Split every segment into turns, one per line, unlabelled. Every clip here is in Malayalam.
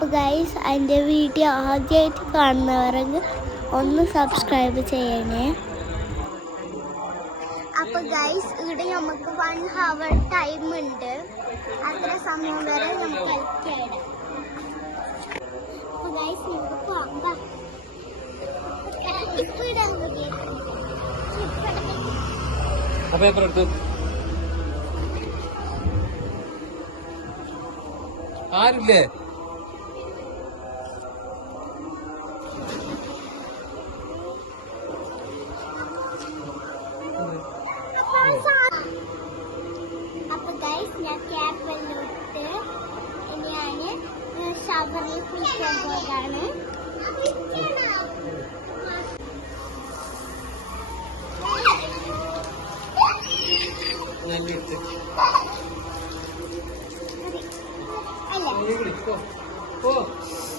അപ്പോൾ ഗൈസ് അതിന്റെ വീഡിയോ ആദ്യമായിട്ട് കാണുന്നവരെങ്കിൽ ഒന്ന് സബ്സ്ക്രൈബ് ചെയ്യണേ. അപ്പോൾ ഗൈസ് ഇവിടെ നമുക്ക് വൺ ഹവർ ടൈം ഉണ്ട്. അത്ര സമയം വരെ നമുക്ക് കളിക്കാം അപ്പോൾ നമുക്ക്
എടുത്തു. ആരില്ലേ?
ওখানে ফুলটার বাগানে
Oh.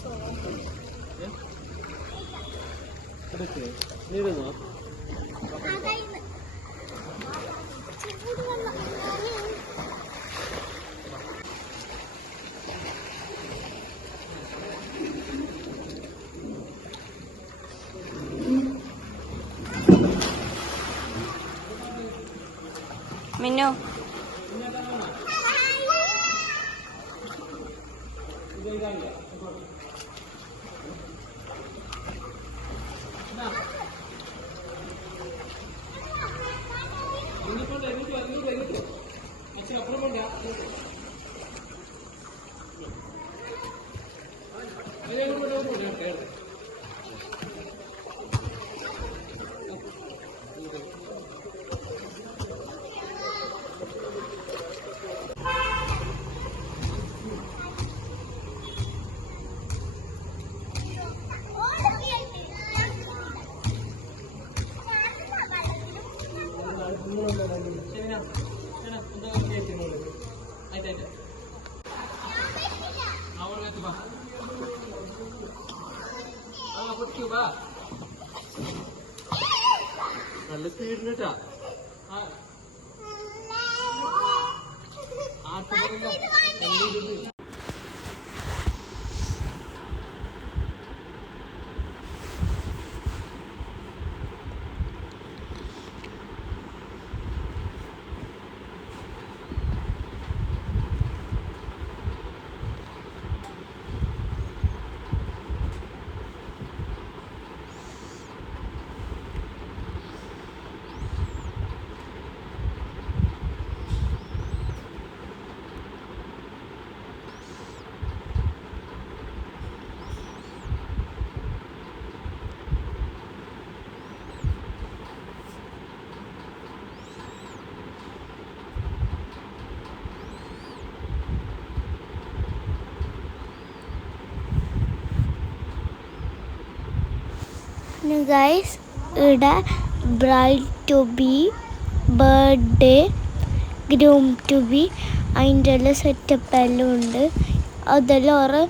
അല്ല
നീ പോ പോ എടുക്ക് നീ ഇരുന്നോ
അതായത് ചൂട് വെള്ളം
മിന്നു
നല്ല സ്പീഡിലിട്ടാ.
പിന്നെ ഗൈസ് ഇവിടെ bride to be birthday groom to be അതിന്റെ എല്ലാം സെറ്റപ്പ് എല്ലാം ഉണ്ട്. അതെല്ലാം ഓറ്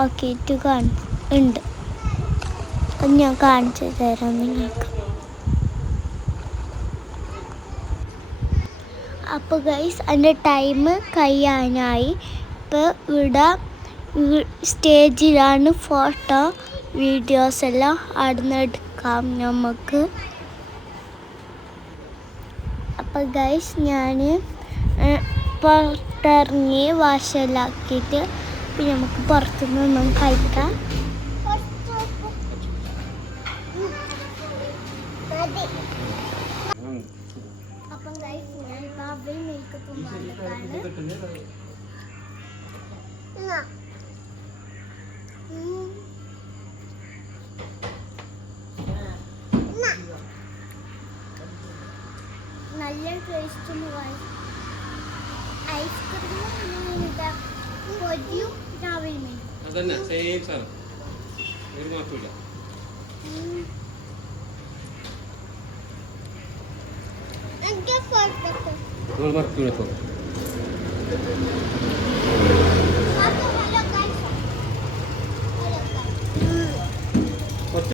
ആക്കിയിട്ട് കാണ ഉണ്ട്. അത് ഞാൻ കാണിച്ചു തരാം നിങ്ങൾക്ക്. അപ്പോൾ ഗൈസ് അതിന്റെ ടൈം കഴിയാനായി. ഇപ്പോൾ ഇവിടെ സ്റ്റേജിലാണ് ഫോട്ടോ വീഡിയോസ് എല്ലാം അവിടുന്ന് എടുക്കാം നമുക്ക്. അപ്പം ഗൈസ് ഞാൻ പുറത്തിറങ്ങി വാശലാക്കിയിട്ട് പിന്നെ നമുക്ക് പുറത്തുനിന്നൊന്നും കഴിക്കാം അപ്പം ഗൈസ് ഞാൻ മേക്കപ്പ് മാറിയിട്ടാണ് ടേസ്റ്റ് ഐസ്ക്രീം പൊരിയും രാവിലെ
അതന്നെ സെയിം സാധനം. ഒരു മാറ്റമില്ല മറക്കൂല ഇപ്പോൾ